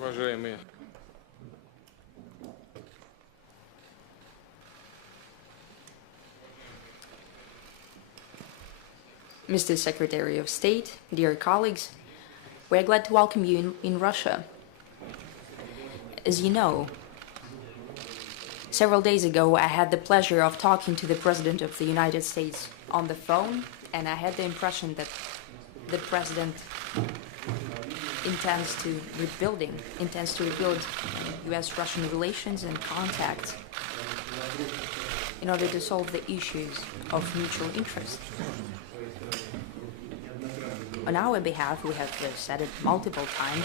Уважаемые Mr. Secretary of State, dear colleagues, we're glad to welcome you in Russia. As you know, several days ago I had the pleasure of talking to the President of the United States on the phone, and I had the impression that the President intends to rebuild U.S.-Russian relations and contacts in order to solve the issues of mutual interest. On our behalf, we have said it multiple times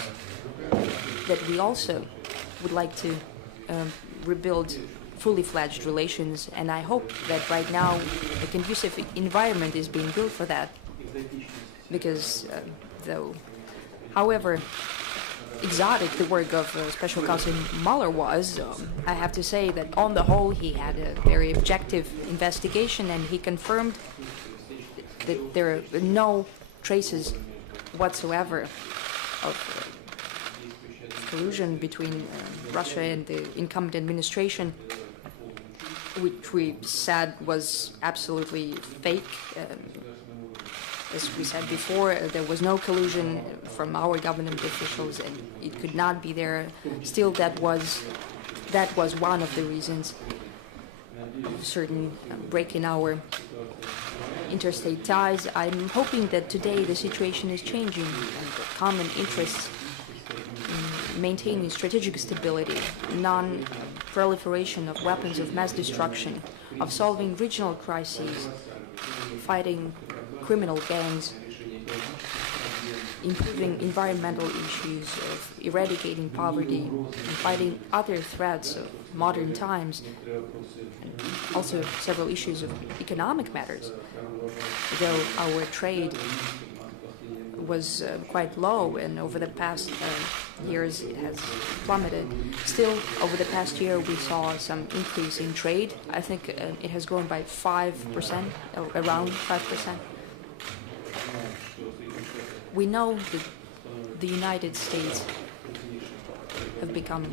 that we also would like to rebuild fully fledged relations, and I hope that right now a conducive environment is being built for that, because however exotic the work of Special Counsel Mueller was, I have to say that on the whole he had a very objective investigation, and he confirmed that there are no traces whatsoever of collusion between Russia and the incumbent administration, which we said was absolutely fake. As we said before, there was no collusion from our government officials, and it could not be there. Still, that was one of the reasons of certain break in our interstate ties. I'm hoping that today the situation is changing, and the common interests in maintaining strategic stability, non-proliferation of weapons of mass destruction, of solving regional crises, fighting criminal gangs, improving environmental issues, of eradicating poverty, and fighting other threats of modern times, and also several issues of economic matters. Though our trade was quite low, and over the past years it has plummeted, still over the past year we saw some increase in trade. I think it has grown by 5%, around 5%. We know that the United States have become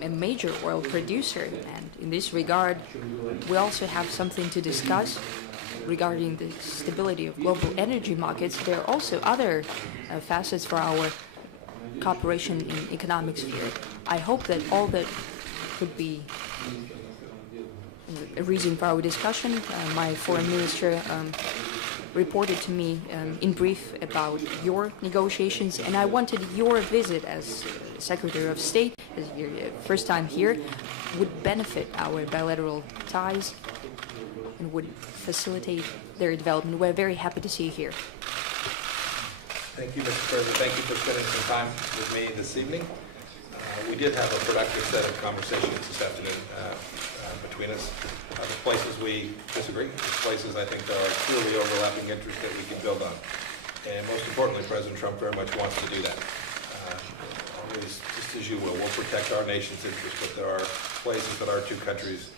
a major oil producer, and in this regard we also have something to discuss regarding the stability of global energy markets. There are also other facets for our cooperation in economic sphere. I hope that all that could be a reason for our discussion. My foreign minister reported to me in brief about your negotiations, and I wanted your visit as Secretary of State, as your first time here, would benefit our bilateral ties and would facilitate their development. We're very happy to see you here. Thank you, Mr. President. Thank you for spending some time with me this evening. We did have a productive set of conversations this afternoon between us. There's places we disagree. There's places I think there are truly overlapping interests that we can build on. And most importantly, President Trump very much wants to do that. Always, just as you will, we'll protect our nation's interests, but there are places that our two countries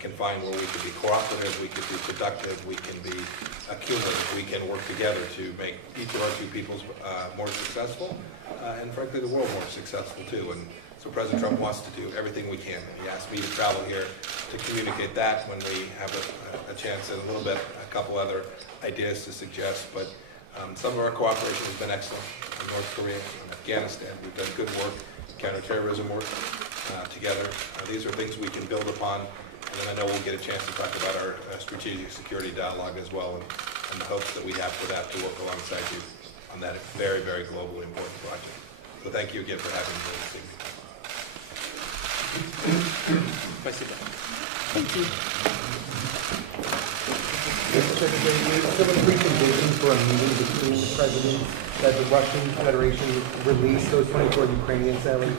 can find where we can be cooperative, we can be productive, we can be cumulative, we can work together to make each of our two peoples more successful, and frankly the world more successful too. And so President Trump wants to do everything we can. He asked me to travel here to communicate that when we have a chance, and a little bit, a couple other ideas to suggest. But some of our cooperation has been excellent in North Korea and Afghanistan. We've done good work, counterterrorism work together. These are things we can build upon. And then I know we'll get a chance to talk about our strategic security dialogue as well, and the hopes that we have for that to work alongside you on that very, very globally important project. So thank you again for having me this evening. Спасибо. Thank you. Mr. Secretary, do you still have a precondition for a meeting between the president that the Russian Federation release those 24 Ukrainian sailors?